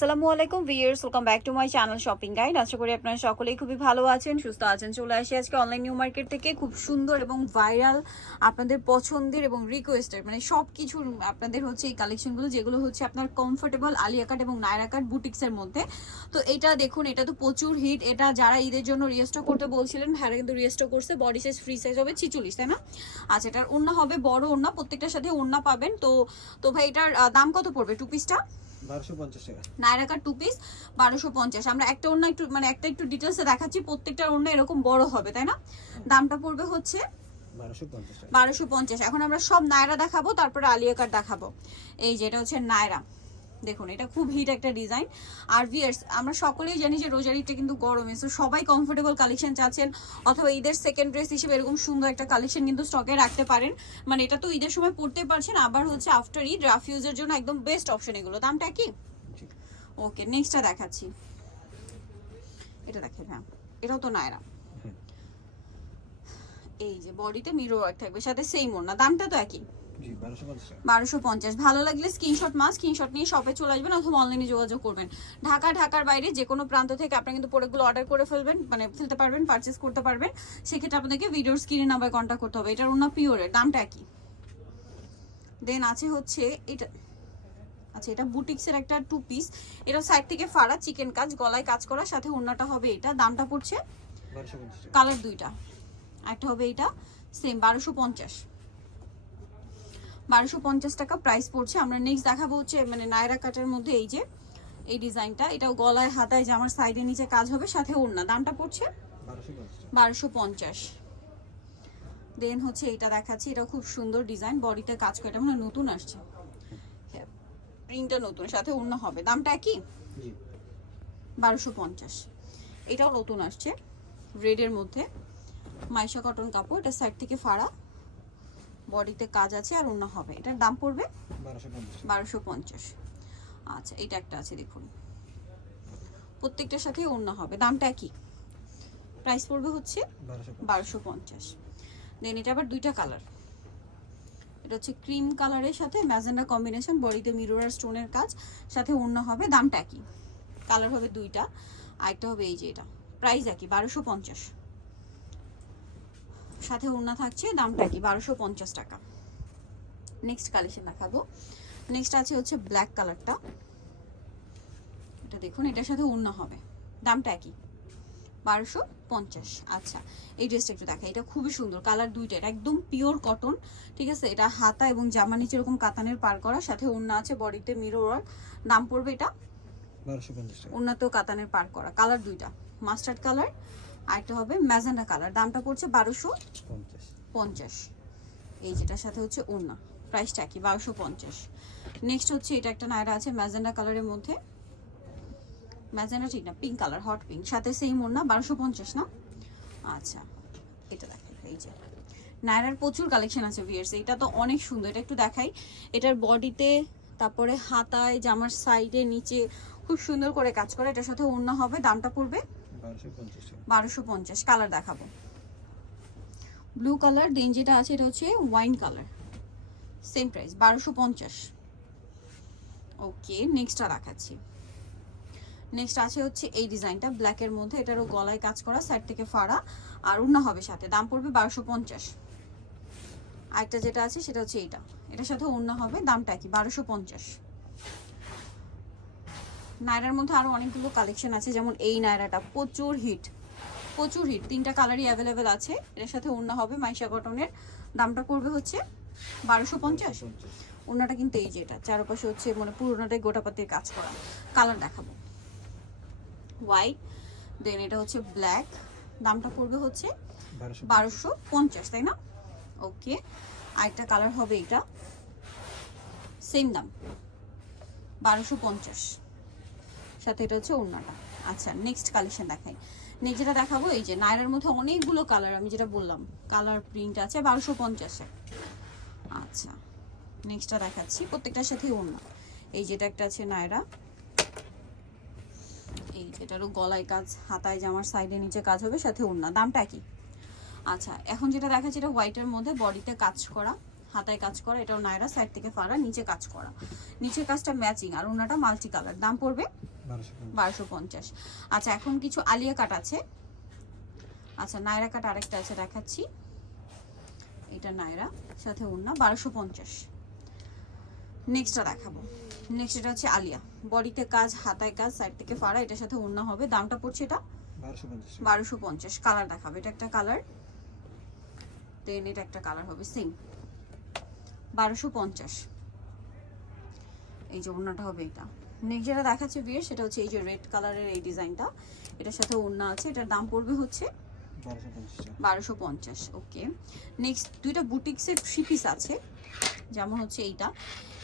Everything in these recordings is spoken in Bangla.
আসসালামু আলাইকুম viewers welcome back to my channel shopping guide আশা করি আপনারা সকলেই খুবই ভালো আছেন, সুস্থ আছেন। চলে আসি আজকে অনলাইন নিউ মার্কেট থেকে। খুব সুন্দর এবং ভাইরাল আপনাদের পছন্দের এবং রিকোয়েস্টেড মানে সব কিছুর আপনাদের হচ্ছে এই কালেকশনগুলো যেগুলো হচ্ছে আপনার কমফোর্টেবল আলিয়া কাট এবং নায়রা কাট বুটিক্সের মধ্যে। তো এটা দেখুন, এটা তো প্রচুর হিট এটা যারা ঈদের জন্য রিয়েস্টক করতে বলছিলেন ভাইরা কিন্তু রিয়েস্টক করছে বডি সাইজ ফ্রি সাইজ হবে ছিচল্লিশ, তাই না? আচ্ছা এটার ওড়না হবে বড় ওড়না, প্রত্যেকটার সাথে ওড়না পাবেন। তো তো ভাই, এটার দাম কত পড়বে টু? পিসটা নায়রাকার টু পিস বারোশো পঞ্চাশ। আমরা একটা অন্য একটু মানে একটা একটু ডিটেলসে দেখাচ্ছি প্রত্যেকটার অন্য এরকম বড় হবে তাই না? দামটা পড়বে হচ্ছে বারোশো পঞ্চাশ টাকা। বারোশো পঞ্চাশ। এখন আমরা সব নায়রা দেখাবো তারপরে আলিয়া কাট দেখাবো। এই যেটা হচ্ছে নায়রা দেখুন এটা খুব হিট একটা ডিজাইন আর ভিয়ার্স আমরা সকলেই জানি যে রোজারিটা কিন্তু গরমে সো সবাই কমফোর্টেবল কালেকশন চাচ্ছেন অথবা ঈদের সেকেন্ড ড্রেস হিসেবে এরকম সুন্দর একটা কালেকশন কিন্তু স্টকে রাখতে পারেন। মানে এটা তো ঈদের সময় পড়তে পারছেন আবার হচ্ছে আফটার ঈদ রাফিউজের জন্য একদম বেস্ট অপশন এগুলো। দামটা কি? ওকে নেক্সটটা দেখাচ্ছি। এটা দেখেন হ্যাঁ এটাও তো নায়রা। এই যে বডিতে মিরর ওয়ার্ক থাকবে সাথে সেম ওড়না দামটা তো একই। বারোশো পঞ্চাশ ভালো লাগলে স্ক্রিনশট মাস স্ক্রিনশট নিয়ে শপে চলে আসবেন অথবা অনলাইনে যোগাযোগ করবেন। ঢাকা ঢাকার বাইরে যে কোনো প্রান্ত থেকে আপনি কিন্তু প্রোডাক্টগুলো অর্ডার করে ফেলবেন মানে ফেলতে পারবেন পারচেস করতে পারবেন। সেক্ষেত্রে আপনাদেরকে ভিডিওর স্ক্রিনে নাম্বার কন্ট্যাক্ট করতে হবে। এটার অন্য পিওরের দামটা একই। দেন আছে হচ্ছে এটা আচ্ছা এটা বুটিক্সের একটা টু পিস এটা সাইড থেকে ফাড়া চিকেন কাজ গলায় কাজ করা সাথে ওড়নাটা হবে এটা। দামটা পড়ছে কালার দুইটা। একটা হবে এটা সেম বারোশো পঞ্চাশ। বারোশো পঞ্চাশ টাকা প্রাইস পড়ছে। আমরা নেক্সট দেখাবো হচ্ছে মানে নায়রা কাটার মধ্যে এই যে এই ডিজাইনটা এটাও গলায় হাতায় যে আমার সাইডে নিচে কাজ হবে সাথে ওড়না। দামটা পড়ছে? বারোশো পঞ্চাশ। দেন হচ্ছে এটা দেখাচ্ছি এটা খুব সুন্দর ডিজাইন বডিতে কাজ করে এটা মানে নতুন আসছে। হ্যাঁ প্রিন্টটা নতুন সাথে ওড়না হবে। দামটা কি বারোশো পঞ্চাশ। এটাও নতুন আসছে রেডের মধ্যে। মাইশা কটন কাপড় এটা সাইড থেকে ফাড়া। বডিতে কাজ আছে আর অন্য হবে। এটার দাম পড়বে বারোশো পঞ্চাশ। আচ্ছা এটা একটা আছে দেখুন। প্রত্যেকটার সাথে অন্য হবে। দামটা কি প্রাইস পড়বে হচ্ছে বারোশো পঞ্চাশ। দেন এটা আবার দুইটা কালার এটা হচ্ছে ক্রিম কালারের সাথে ম্যাজেন্ডা কম্বিনেশন বডিতে মিরর আর স্টোনের কাজ সাথে অন্য হবে। দামটা একই। কালার হবে দুইটা। আরেকটা হবে এই যে এটা। প্রাইস একই বারোশো পঞ্চাশ। সাথে ওড়না থাকছে দামটা কি? বারোশো পঞ্চাশ টাকা। নেক্সট কালেকশন দেখাবো। নেক্সট আছে হচ্ছে ব্ল্যাক কালারটা এটা দেখুন এটার সাথে ওড়না হবে। দামটা একই বারোশো পঞ্চাশ। আচ্ছা এই ড্রেসটা একটু দেখা এটা খুবই সুন্দর। কালার দুইটা এটা একদম পিওর কটন ঠিক আছে? এটা হাতা এবং জামা নিচে এরকম কাতানের পার করা সাথে ওড়না আছে বডিতে মিরর দাম পড়বে এটা? বারোশো পঞ্চাশ টাকা। ওড়নাতেও কাতানের পার করা। কালার দুইটা। মাস্টার্ড কালার আরেকটা হবে ম্যাজেন্ডা কালার। দামটা পড়ছে বারোশো পঞ্চাশ। এই যেটার সাথে হচ্ছে ওড়না প্রাইসটা কি বারোশো পঞ্চাশ। নেক্সট হচ্ছে এটা একটা নায়রা আছে ম্যাজেন্ডা কালারের মধ্যে। ম্যাজেন্ডা ঠিক না পিঙ্ক কালার হট পিঙ্ক সাথে সেম ওড়না বারোশো পঞ্চাশ না? আচ্ছা এটা দেখাই এই যে। নায়রার প্রচুর কালেকশন আছে ভিয়ার্স এটা তো অনেক সুন্দর এটা একটু দেখাই। এটার বডিতে তারপরে হাতায় জামার সাইডে নিচে খুব সুন্দর করে কাজ করে। এটার সাথে ওড়না হবে দামটা পড়বে বারোশো পঞ্চাশ কালার দেখাবো। ব্লু কালার দেন যেটা আছে এটা হচ্ছে ওয়াইন কালার সেম প্রাইস বারোশো পঞ্চাশ। ওকে নেক্সটটা দেখাচ্ছি। নেক্সট আছে হচ্ছে এই ডিজাইনটা ব্ল্যাকের মধ্যে, এটারও গলায় কাজ করা সাইড থেকে ফাড়া, আর অন্য হবে সাথে, দাম পড়বে বারোশো পঞ্চাশ। আরেকটা যেটা আছে সেটা হচ্ছে এইটা, এটার সাথে অন্য হবে, দামটা কি বারোশো পঞ্চাশ। নায়রার মধ্যে আরও অনেকগুলো কালেকশন আছে যেমন এই নায়রাটা। প্রচুর হিট প্রচুর হিট তিনটা কালারই অ্যাভেলেবেল আছে। এর সাথে ওড়না হবে মাইশা কটনের। দামটা পড়বে হচ্ছে বারোশো পঞ্চাশ। ওড়নাটা কিন্তু এই যেটা চারপাশে হচ্ছে মানে পুরোনোটাই গোটাপাতির কাজ করা। কালার দেখাবো। হোয়াইট দেন এটা হচ্ছে ব্ল্যাক দামটা পড়বে হচ্ছে বারোশো বারোশো পঞ্চাশ তাই না? ওকে আরেকটা কালার হবে এটা। সেম দাম। বারোশো পঞ্চাশ। সাথে এটা হচ্ছে ওড়নাটা। আচ্ছা নেক্সট কালেকশন দেখাই। নেক্সট যেটা দেখাবো, এই যে নায়রার মধ্যে অনেকগুলো কালার আমি যেটা বললাম কালার প্রিন্ট আছে বারোশো পঞ্চাশে। আচ্ছা নেক্সটটা দেখাচ্ছি, প্রত্যেকটার সাথে ওড়না। এই যেটা একটা আছে নায়রা এই যেটারও গলায় কাজ, হাতায় জামার সাইডে নিচে কাজ হবে, সাথে ওড়না। দামটা কি? আচ্ছা এখন যেটা দেখাচ্ছি, এটা হোয়াইটের মধ্যে বডিতে কাজ করা, হাতায় কাজ করা, এটাও নায়রা সাইড থেকে ফাড়া, নিচে কাজ করা। নিচের কাজটা ম্যাচিং আর ওনাটা মাল্টি কালার দাম পড়বে বারোশো পঞ্চাশ। আচ্ছা এখন কিছু আলিয়া কাট আছে। আচ্ছা নায়রা কাট আরেকটা আছে দেখাচ্ছি। এটা নায়রা সাথে ওড়না বারোশো পঞ্চাশ। নেক্সটটা দেখাবো। নেক্সট এটা হচ্ছে আলিয়া। বডিতে কাজ হাতায় কাজ সাইড থেকে ফাড়া এটার সাথে ওড়না হবে। দামটা পড়ছে এটা? বারোশো পঞ্চাশ। কালার দেখাবে। এটা একটা কালার। দেন এটা একটা কালার হবে সেম বারোশো পঞ্চাশ। এই যে ওড়নাটা হবে এটা। নেক্সট যেটা দেখাচ্ছে বিয়ের সেটা হচ্ছে এই যে রেড কালারের এই ডিজাইনটা এটার সাথে ওড়না আছে এটার দাম পড়বে হচ্ছে বারোশো পঞ্চাশ ওকে নেক্সট দুইটা বুটিক্সের থ্রি পিস আছে যেমন হচ্ছে এইটা।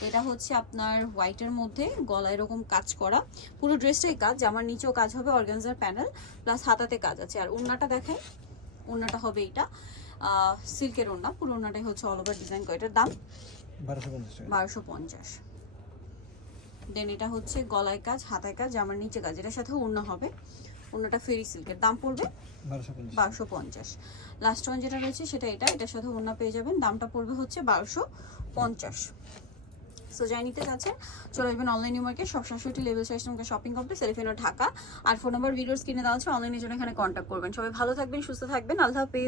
এটা হচ্ছে আপনার হোয়াইটের মধ্যে গলা এরকম কাজ করা। পুরো ড্রেসটাই কাজ জামার নিচেও কাজ হবে অর্গানজার প্যানেল প্লাস হাতাতে কাজ আছে। আর ওড়নাটা দেখাই ওড়নাটা হবে এইটা। সিল্কের ওড়না পুরো ওড়নাটাই হচ্ছে অল ওভার ডিজাইন করা। এটার দাম বারোশো পঞ্চাশ বারোশো পঞ্চাশ। দেন এটা হচ্ছে গলায় কাজ হাতায় কাজ জামার নিচে কাজ এটার সাথে ওড়না হবে। ওড়নাটা ফেরি সিল্কের। দাম পড়বে বারোশো পঞ্চাশ। লাস্ট ওয়ান যেটা রয়েছে সেটা এটা এটার সাথে ওড়না পেয়ে যাবেন। দামটা পড়বে হচ্ছে বারোশো পঞ্চাশ। সো যাই নিতে যাচ্ছে চলে আসবেন অনলাইন মার্কেট সব সাতষট্টি লেভেল সাইজ তোমাকে শপিং কমপ্লেক্স এলিফেনো ঢাকা আর ফোন নাম্বার ভিডিওস কিনে দেওয়া আছে অনলাইনের জন্য এখানে কন্ট্যাক্ট করবেন। সবাই ভালো থাকবেন সুস্থ থাকবেন। আল্লাহ হাফেজ।